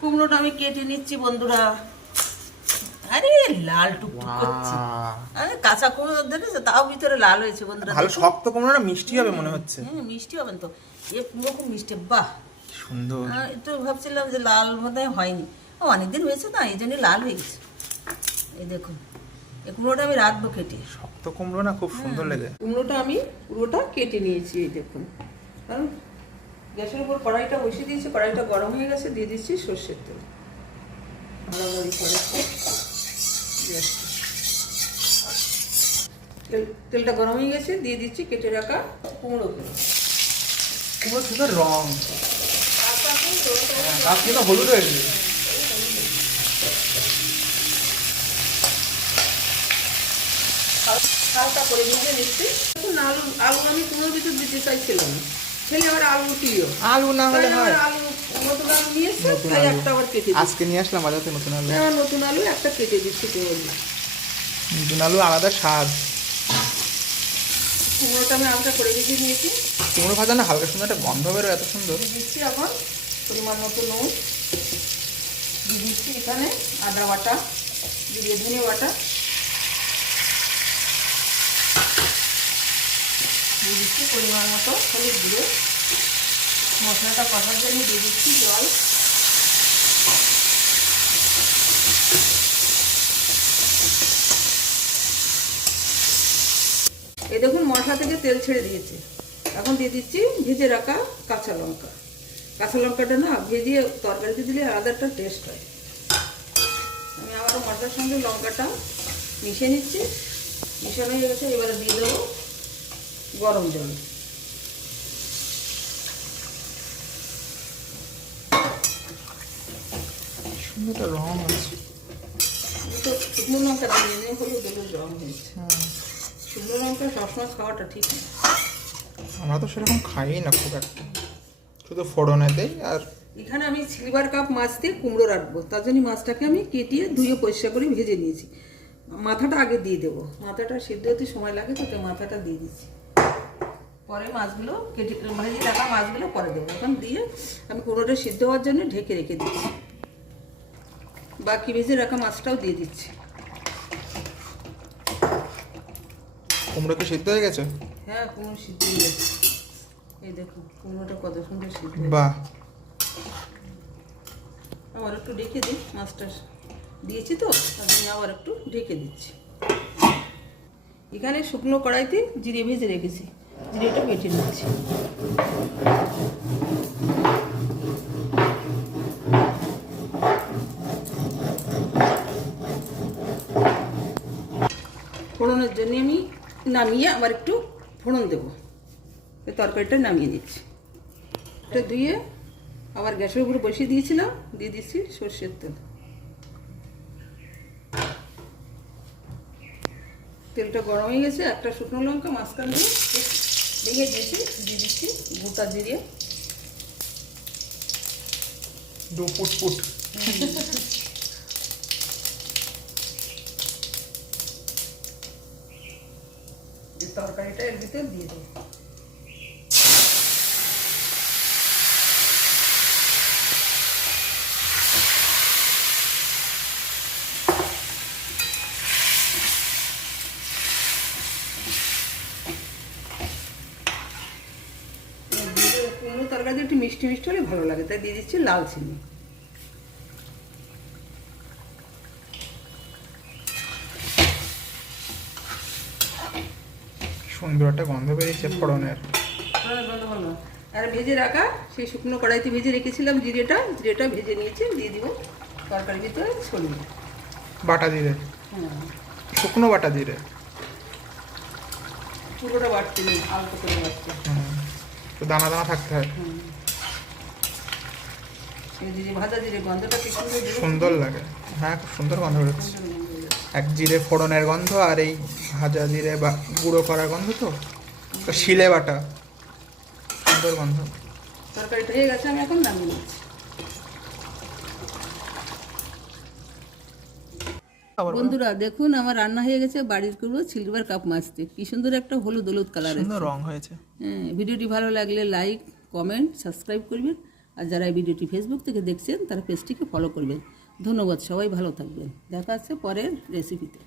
কুমড়োটা আমি কেটে নিচ্ছি বন্ধুরা। আরে লাল টুকটুক করছে। আরে কাঁচা কুমড়ো দেখেছ তাও ভিতরে লাল হয়েছে বন্ধুরা। ভালো শক্ত কুমড়োটা মিষ্টি হবে মনে হচ্ছে। হ্যাঁ মিষ্টি হবেন তো। এ কুমড়ো খুব মিষ্টি বাহ। সুন্দর। একটু ভাবছিলাম যে লাল বোধ হয়নি। ও অনেকদিন হয়েছে না এই জন্যই লাল হয়ে গেছে। এই দেখুন এই কুমড়োটা আমি রাখব কেটে। শক্ত কুমড়ো না খুব সুন্দর লেগে। কুমড়োটা আমি পুরোটা কেটে নিয়েছি এই দেখুন। কারণ গ্যাসের উপর কড়াইটা বসিয়ে দিয়েছি কড়াইটা গরম হয়ে গেছে দিয়ে দিচ্ছি সর্ষের তেল। মারামারি করে তেল তেলটা গরম হয়ে গেছে দিয়ে দিচ্ছি কেটে রাখা কুমড়োগুলো কুমড়ো সুন্দর রং। গাছ কিন্তু হলুদ হয়ে গেছে। হালকা করে ভেজে নিচ্ছি। আলু আলু আমি কুমড়োর ভিতর দিতে চাইছিলাম আলু না হলে হয়। আজকে নিয়ে আসলাম বাজার থেকে নতুন আলু। আমার নতুন আলু একটা কেটে দিচ্ছি নতুন আলু আলাদা স্বাদ। কুমড়োটা আমি হালকা করে ভেজে নিয়েছি। কুমড়ো ভাজা না হালকা সুন্দর একটা গন্ধ বেরো এত সুন্দর। দিচ্ছি এখন পরিমাণ মতো নুন। দিচ্ছি এখানে আদা বাটা দিয়ে ধনে বাটা। দিয়ে দিচ্ছি পরিমাণ মতো হলুদ গুঁড়ো। মশলাটা কষার জন্য দিয়ে দিচ্ছি জল। এই দেখুন, মশলা থেকে তেল ছেড়ে দিয়েছে। এখন দিয়ে দিচ্ছি ভেজে রাখা কাঁচা লঙ্কা। কাঁচা লঙ্কাটা না, ভেজিয়ে তরকারিতে দিলে আলাদা টেস্ট হয়। আমি আবারও মশলার সঙ্গে লঙ্কাটা মিশিয়ে নিচ্ছি। মিশানো হয়ে গেছে, এবারে দিয়ে দেবো গরম জল। সুন্দর একটা রং আছে। শুকনো লঙ্কা দিয়ে নিয়ে হলুদ হলুদ রং হয়েছে শুকনো লঙ্কা সবসময় খাওয়াটা ঠিক না। আমরা তো সেরকম খাই না খুব একটা। শুধু ফোড়নে দেই আর এখানে আমি সিলভার কাপ মাছ দিয়ে কুমড়ো রাখব। তার জন্য মাছটাকে আমি কেটিয়ে ধুয়ে পরিষ্কার করে ভেজে নিয়েছি। মাথাটা আগে দিয়ে দেবো। মাথাটা সিদ্ধ হতে সময় লাগে তো মাথাটা দিয়ে দিচ্ছি। পরে মাছগুলো কেটে ভেজে রাখা মাছগুলো পরে দেবো। এখন দিয়ে আমি কুমড়োটা সিদ্ধ হওয়ার জন্য ঢেকে রেখে দিচ্ছি। বাকি ভেজে রাখা মাছটাও দিয়ে দিচ্ছি। কুমড়ো কি সিদ্ধ হয়ে গেছে? হ্যাঁ কুমড়ো সিদ্ধ হয়ে গেছে। এই দেখুন কুমড়োটা কত সুন্দর সিদ্ধ। বাহ। আবার একটু ঢেকে দিই মাছটা দিয়েছি তো জন্য আবার একটু ঢেকে দিচ্ছি। এখানে শুকনো কড়াইতে জিরে ভেজে রেখেছি। জিরেটা বেটে নিচ্ছি। ফোড়নের জন্য আমি নামিয়ে আবার একটু ফোড়ন দেবো। তরকারিটা নামিয়ে দিচ্ছি এটা ধুয়ে আবার গ্যাসের উপরে বসিয়ে দিয়েছিলাম, দিয়ে দিচ্ছি সর্ষের তেল। তেলটা গরম হয়ে গেছে, একটা শুকনো লঙ্কা মাঝখান দিয়ে ভেঙে দিয়েছি দিয়ে দিচ্ছি গোটা জিরে। দু ফুট ফুট তরকারিটা এর ভিতর দিয়ে দেবো এর দিয়ে দেবো কুমড়ো তরকারি একটু মিষ্টি মিষ্টি হলে ভালো লাগে। তাই দিয়ে দিচ্ছি লাল চিনি। সুন্দর একটা গন্ধ বেরিয়েছে ফোড়নের। ভালো আর ভেজে রাখা সেই শুকনো কড়াইতে ভেজে রেখেছিলাম জিরেটা। জিরেটা ভেজে নিয়েছি দিয়ে দিব তরকারির ভিতরে ছড়িয়ে। বাটা জিরে। হ্যাঁ। শুকনো বাটা জিরে। পুরোটা বাড়তে নেই আলতো করে বাড়তে হুম। তো দানা দানা থাকতে হয় হুম এই জিরে ভাজা জিরে গন্ধটা কি সুন্দর লাগে? হ্যাঁ খুব সুন্দর গন্ধ বেরোচ্ছে। এক জিরে ফোড়নের গন্ধ আর এই ভাজা জিরে বা গুঁড়ো করার গন্ধ তো? শিলে বাটা। সুন্দর গন্ধ। তরকারিটা হয়ে গেছে আমি এখন নামিয়ে নিচ্ছি। বন্ধুরা দেখুন আমার রান্না হয়ে গেছে বাড়ির কুমড়ো সিলভার কাপ মাছতে কি সুন্দর একটা হলুদ হলুদ কালার রং হয়েছে। হ্যাঁ ভিডিওটি ভালো লাগলে লাইক কমেন্ট সাবস্ক্রাইব করবেন। আর যারা এই ভিডিওটি ফেসবুক থেকে দেখছেন, তারা পেজটিকে ফলো করবেন। ধন্যবাদ, সবাই ভালো থাকবেন। দেখা আছে পরের রেসিপিতে